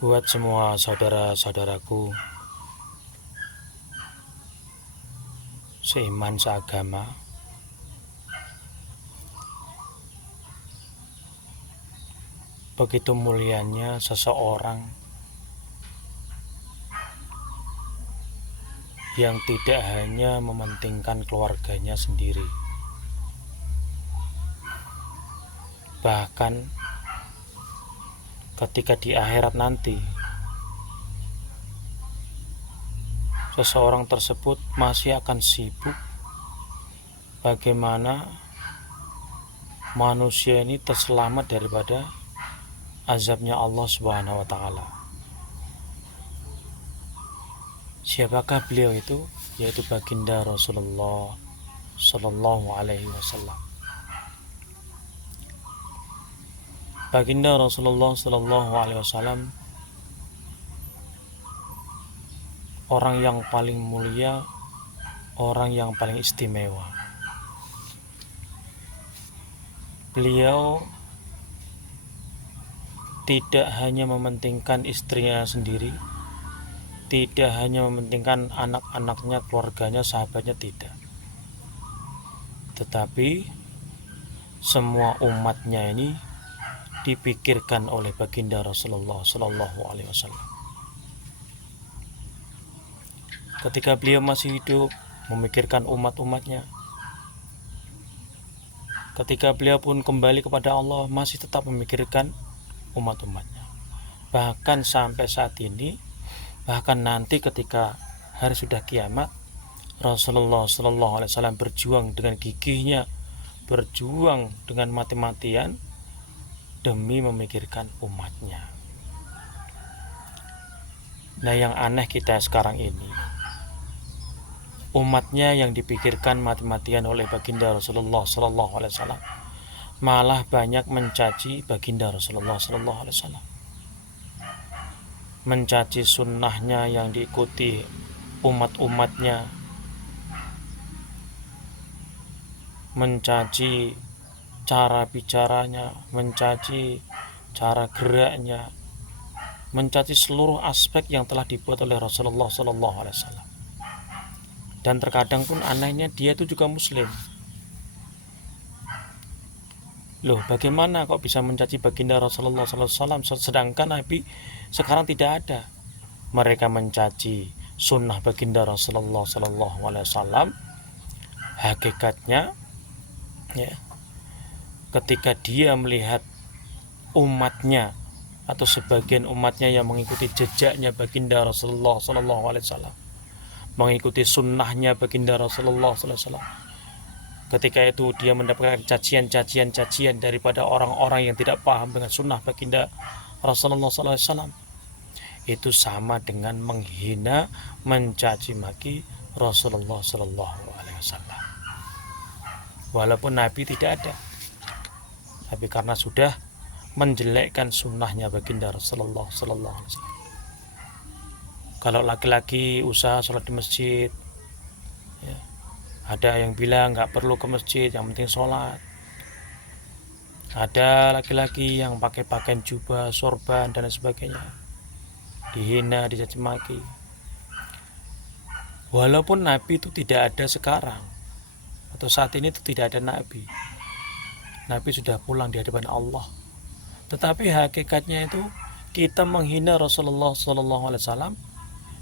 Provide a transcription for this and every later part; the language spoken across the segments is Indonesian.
Buat semua saudara-saudaraku seiman seagama, begitu mulianya seseorang yang tidak hanya mementingkan keluarganya sendiri, bahkan ketika di akhirat nanti seseorang tersebut masih akan sibuk bagaimana manusia ini terselamat daripada azabnya Allah Subhanahu wa taala. Siapakah beliau itu? Yaitu baginda Rasulullah Sallallahu Alaihi Wasallam. Baginda Rasulullah Sallallahu Alaihi Wasallam orang yang paling mulia, orang yang paling istimewa. Beliau tidak hanya mementingkan istrinya sendiri, tidak hanya mementingkan anak-anaknya, keluarganya, sahabatnya, tidak. Tetapi semua umatnya ini dipikirkan oleh baginda Rasulullah Sallallahu Alaihi Wasallam. Ketika beliau masih hidup, memikirkan umat-umatnya. Ketika beliau pun kembali kepada Allah, masih tetap memikirkan umat-umatnya. Bahkan sampai saat ini, bahkan nanti ketika hari sudah kiamat, Rasulullah Sallallahu Alaihi Wasallam berjuang dengan gigihnya, berjuang dengan mati-matian demi memikirkan umatnya. Nah, yang aneh kita sekarang ini, umatnya yang dipikirkan mati-matian oleh baginda Rasulullah Sallallahu Alaihi Wasallam malah banyak mencaci baginda Rasulullah Sallallahu Alaihi Wasallam, mencaci sunnahnya yang diikuti umat-umatnya, mencaci cara bicaranya, mencaci cara geraknya, mencaci seluruh aspek yang telah dibuat oleh Rasulullah Sallallahu Alaihi Wasallam. Dan terkadang pun anehnya dia itu juga muslim. Loh, bagaimana kok bisa mencaci baginda Rasulullah Sallallahu Alaihi Wasallam sedangkan Nabi sekarang tidak ada? Mereka mencaci sunnah baginda Rasulullah Sallallahu Alaihi Wasallam. Hakikatnya, ya, ketika dia melihat umatnya atau sebagian umatnya yang mengikuti jejaknya baginda Rasulullah Sallallahu Alaihi Wasallam, mengikuti sunnahnya baginda Rasulullah Sallallahu Alaihi Wasallam, ketika itu dia mendapatkan cacian daripada orang-orang yang tidak paham dengan sunnah baginda Rasulullah Sallallahu Alaihi Wasallam, itu sama dengan menghina, mencaci maki Rasulullah Sallallahu Alaihi Wasallam. Walaupun Nabi tidak ada, tapi karena sudah menjelekkan sunnahnya baginda Rasulullah Sallallahu Alaihi Wasallam. Kalau laki-laki usaha sholat di masjid, ya, ada yang bilang nggak perlu ke masjid, yang penting sholat. Ada laki-laki yang pakai pakaian jubah, sorban dan sebagainya, dihina, dicaci maki. Walaupun Nabi itu tidak ada sekarang, atau saat ini itu tidak ada Nabi. Nabi sudah pulang di hadapan Allah. Tetapi hakikatnya itu kita menghina Rasulullah Sallallahu Alaihi Wasallam,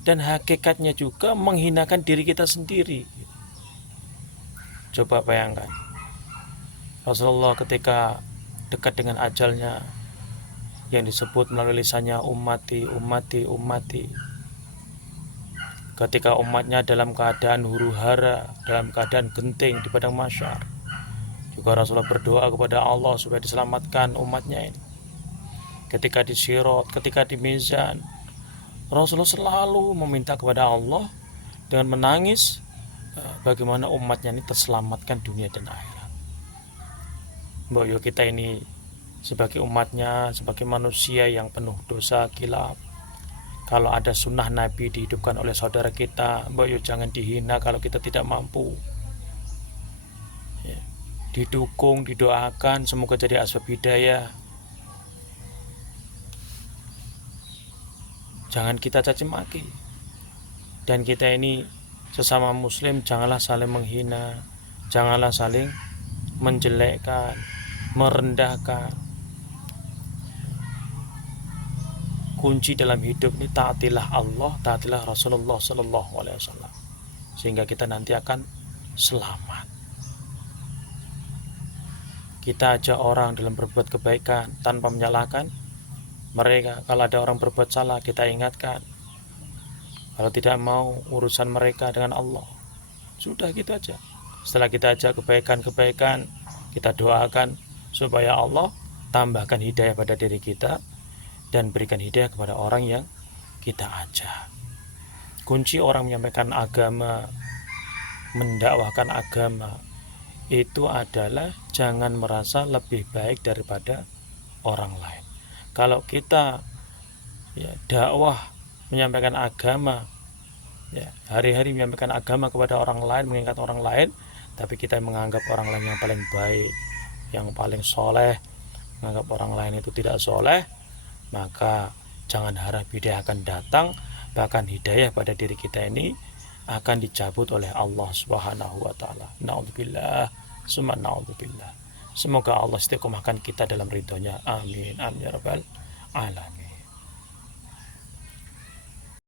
dan hakikatnya juga menghinakan diri kita sendiri. Coba bayangkan, Rasulullah ketika dekat dengan ajalnya, yang disebut melalui lisannya ummati, ummati, ummati, ketika umatnya dalam keadaan huru hara, dalam keadaan genting di padang mahsyar, juga Rasulullah berdoa kepada Allah supaya diselamatkan umatnya ini. Ketika di Sirat, ketika di Mizan, Rasulullah selalu meminta kepada Allah dengan menangis bagaimana umatnya ini terselamatkan dunia dan akhirat. Mbok yo kita ini sebagai umatnya, sebagai manusia yang penuh dosa kilap, kalau ada sunnah Nabi dihidupkan oleh saudara kita, mbok yo jangan dihina kalau kita tidak mampu, ya, didukung, didoakan, semoga jadi asbab hidayah. jangan kita caci maki. Dan kita ini sesama muslim janganlah saling menghina, janganlah saling menjelekkan, merendahkan. Kunci dalam hidup ini taatilah Allah, taatilah Rasulullah Sallallahu Alaihi Wasallam, sehingga kita nanti akan selamat. Kita ajak orang dalam berbuat kebaikan tanpa menyalahkan mereka. Kalau ada orang berbuat salah, kita ingatkan. Kalau tidak mau, urusan mereka dengan Allah. Sudah gitu aja. Setelah kita ajak kebaikan-kebaikan, kita doakan supaya Allah tambahkan hidayah pada diri kita dan berikan hidayah kepada orang yang kita ajak. Kunci orang menyampaikan agama, mendakwahkan agama, itu adalah jangan merasa lebih baik daripada orang lain. Kalau kita dakwah, menyampaikan agama, hari-hari menyampaikan agama kepada orang lain, mengingat orang lain, tapi kita menganggap orang lain yang paling baik, yang paling soleh, menganggap orang lain itu tidak soleh, maka jangan harap hidayah akan datang. Bahkan hidayah pada diri kita ini akan dicabut oleh Allah Subhanahu wa taala. Naudzubillah, summa naudzubillah. Semoga Allah istiqomahkan kita dalam ridhonya. Amin. Amin ya rabbal alamin.